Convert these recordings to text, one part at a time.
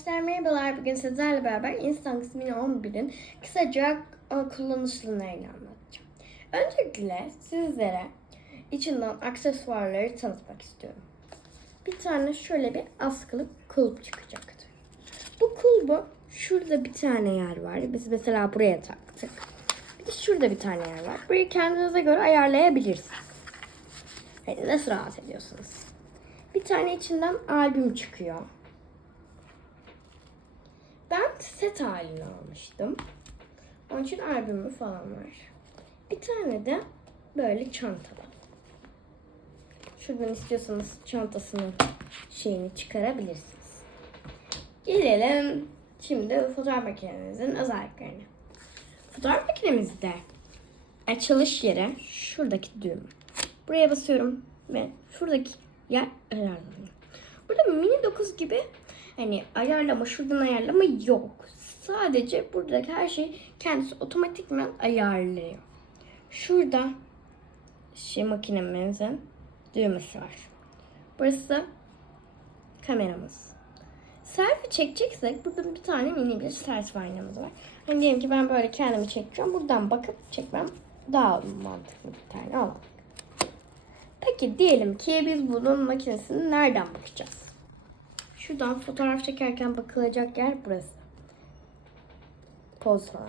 Arkadaşlar merhabalar. Bugün sizlerle beraber Instax Mini 11'in kısaca e, kullanışlarını anlatacağım. Öncelikle sizlere içinden aksesuarları tanıtmak istiyorum. Bir tane şöyle bir askılı kulp çıkacaktır. Bu kulbu şurada bir tane yer var. Biz mesela buraya taktık. Bir de şurada bir tane yer var. Burayı kendinize göre ayarlayabilirsiniz. Yani nasıl rahat ediyorsunuz? Bir tane içinden albüm çıkıyor. Ben set halini almıştım. Onun için albümü falan var. Bir tane de böyle çantalı. Şuradan istiyorsanız çantasının şeyini çıkarabilirsiniz. Gelelim şimdi fotoğraf makinemizin özelliklerine. Fotoğraf makinemizde açılış yeri şuradaki düğüm. Buraya basıyorum ve şuradaki yer ayarlanıyor. Burada mini 9 gibi hani ayarlama şuradan ayarlama yok. Sadece buradaki her şey kendisi otomatikman ayarlıyor. Şurada şey makinemizin düğmesi var. Burası kameramız. Selfie çekeceksek burada bir tane mini bir selfie aynamız var. Hani diyelim ki ben böyle kendimi çekeceğim. Buradan bakıp çekmem daha mantıklı bir tane alalım. Peki diyelim ki biz bunun makinesini nereden bakacağız? Şuradan fotoğraf çekerken bakılacak yer burası. Poz falan.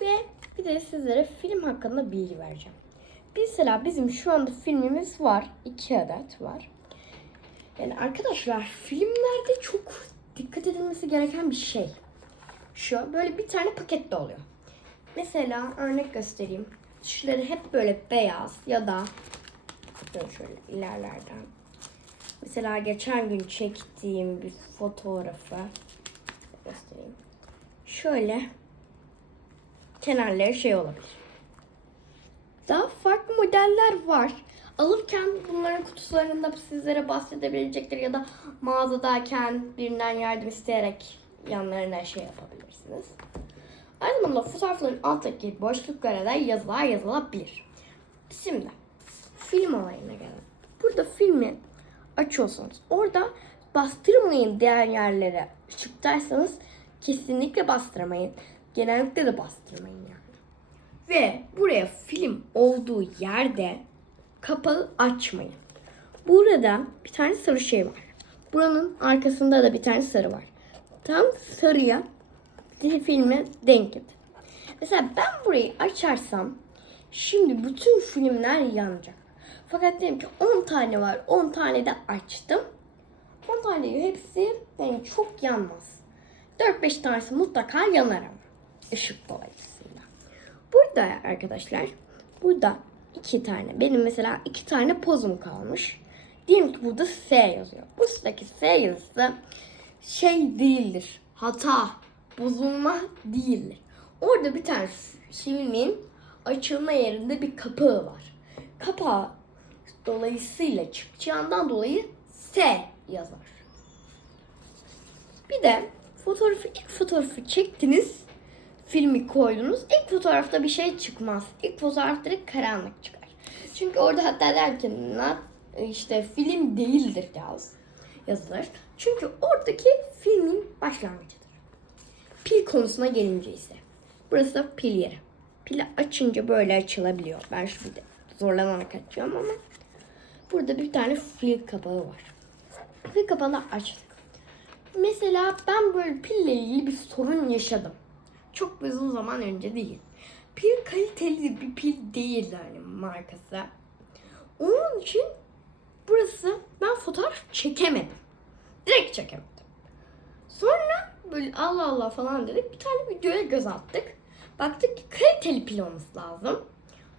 Ve bir de sizlere film hakkında bilgi vereceğim. Mesela bizim şu anda filmimiz var. iki adet var. Yani arkadaşlar filmlerde çok dikkat edilmesi gereken bir şey. Şu böyle bir tane pakette oluyor. Mesela örnek göstereyim. Şunları hep böyle beyaz ya da şöyle ilerlerden. Mesela geçen gün çektiğim bir fotoğrafı göstereyim. Şöyle kenarları şey olabilir. Daha farklı modeller var. Alırken bunların kutularında sizlere bahsedebilecektir ya da mağazadayken birinden yardım isteyerek yanlarına şey yapabilirsiniz. Aynı zamanda fotoğrafların alttaki boşluklara da yazılar yazılabilir. Şimdi film olayına gelelim. Burada filmi açıyorsunuz. Orada bastırmayın diğer yerlere ışıktaysanız kesinlikle bastırmayın. Genellikle de bastırmayın yani. Ve buraya film olduğu yerde kapalı açmayın. Burada bir tane sarı şey var. Buranın arkasında da bir tane sarı var. Tam sarıya filme denk getir. Mesela ben burayı açarsam şimdi bütün filmler yanacak. Fakat diyelim ki 10 tane var. 10 tane de açtım. 10 tane hepsi yani çok yanmaz. 4-5 tanesi mutlaka yanar ama. Işık dolayısıyla. Burada arkadaşlar burada iki tane. Benim mesela iki tane pozum kalmış. Diyelim ki burada S yazıyor. Bu üstteki S yazısı şey değildir. Hata, bozulma değildir. Orada bir tane filmin açılma yerinde bir kapağı var. Kapağı dolayısıyla çıkacağından dolayı S yazar. Bir de fotoğrafı ilk fotoğrafı çektiniz, filmi koydunuz. İlk fotoğrafta bir şey çıkmaz. İlk fotoğraf direkt karanlık çıkar. Çünkü orada hatta der ki işte film değildir yaz, yazılır. Çünkü oradaki filmin başlangıcıdır. Pil konusuna gelince ise. Burası da pil yeri. Pili açınca böyle açılabiliyor. Ben şimdi zorlanarak açıyorum ama Burada bir tane fil kapağı var. Fil kapağını açtık. Mesela ben böyle pille ilgili bir sorun yaşadım. Çok uzun zaman önce değil. Pil kaliteli bir pil değil yani markası. Onun için burası ben fotoğraf çekemedim. Direkt çekemedim. Sonra böyle Allah Allah falan dedik. Bir tane videoya göz attık. Baktık ki kaliteli pil olması lazım.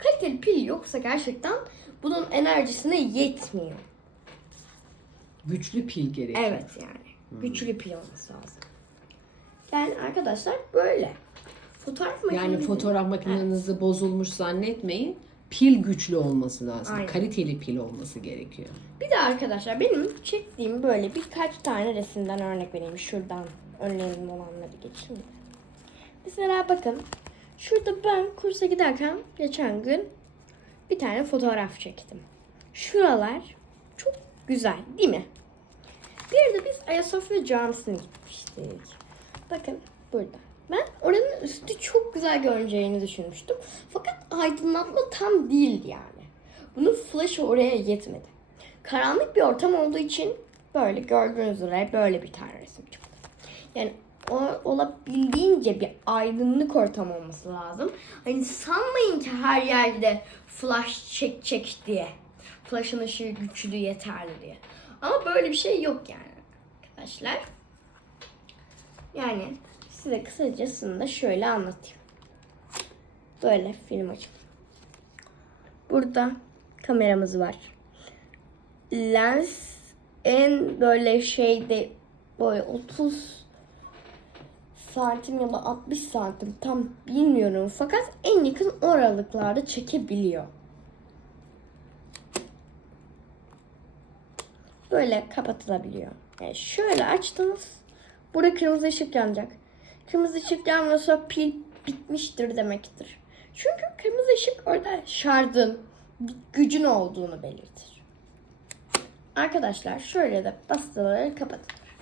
Kaliteli pil yoksa gerçekten bunun enerjisine yetmiyor. Güçlü pil gerekiyor. Evet yani. Güçlü pil olması lazım. Yani arkadaşlar böyle. Fotoğraf Yani makinesi- fotoğraf makinenizi bozulmuş zannetmeyin. Pil güçlü olması lazım. Aynen. Kaliteli pil olması gerekiyor. Bir de arkadaşlar benim çektiğim böyle birkaç tane resimden örnek vereyim. Şuradan önlerim olanları geçeyim. Mesela bakın. Şurada ben kursa giderken geçen gün bir tane fotoğraf çektim. Şuralar çok güzel değil mi? Bir de biz Ayasofya Camisi'ne gitmiştik. Bakın burada. Ben oranın üstü çok güzel görüneceğini düşünmüştüm. Fakat aydınlatma tam değildi yani. Bunun flash oraya yetmedi. Karanlık bir ortam olduğu için böyle gördüğünüz üzere böyle bir tane resim çıktı. Yani o, olabildiğince bir aydınlık ortam olması lazım. Hani sanmayın ki her yerde flash çekecek diye. Flash'ın ışığı güçlü yeterli diye. Ama böyle bir şey yok yani arkadaşlar. Yani size kısacasını da şöyle anlatayım. Böyle film açıp. Burada kameramız var. Lens en böyle şeyde böyle 30 santim ya da 60 santim tam bilmiyorum fakat en yakın oralıklarda çekebiliyor. Böyle kapatılabiliyor. Yani şöyle açtınız. Burada kırmızı ışık yanacak. Kırmızı ışık yanmıyorsa pil bitmiştir demektir. Çünkü kırmızı ışık orada şarjın gücün olduğunu belirtir. Arkadaşlar şöyle de bastıları kapatılır.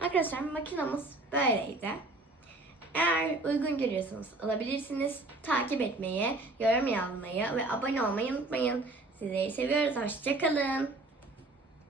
Arkadaşlar makinamız böyleydi. Eğer uygun görüyorsanız alabilirsiniz. Takip etmeyi, yorum yazmayı ve abone olmayı unutmayın. Sizleri seviyoruz. Hoşçakalın.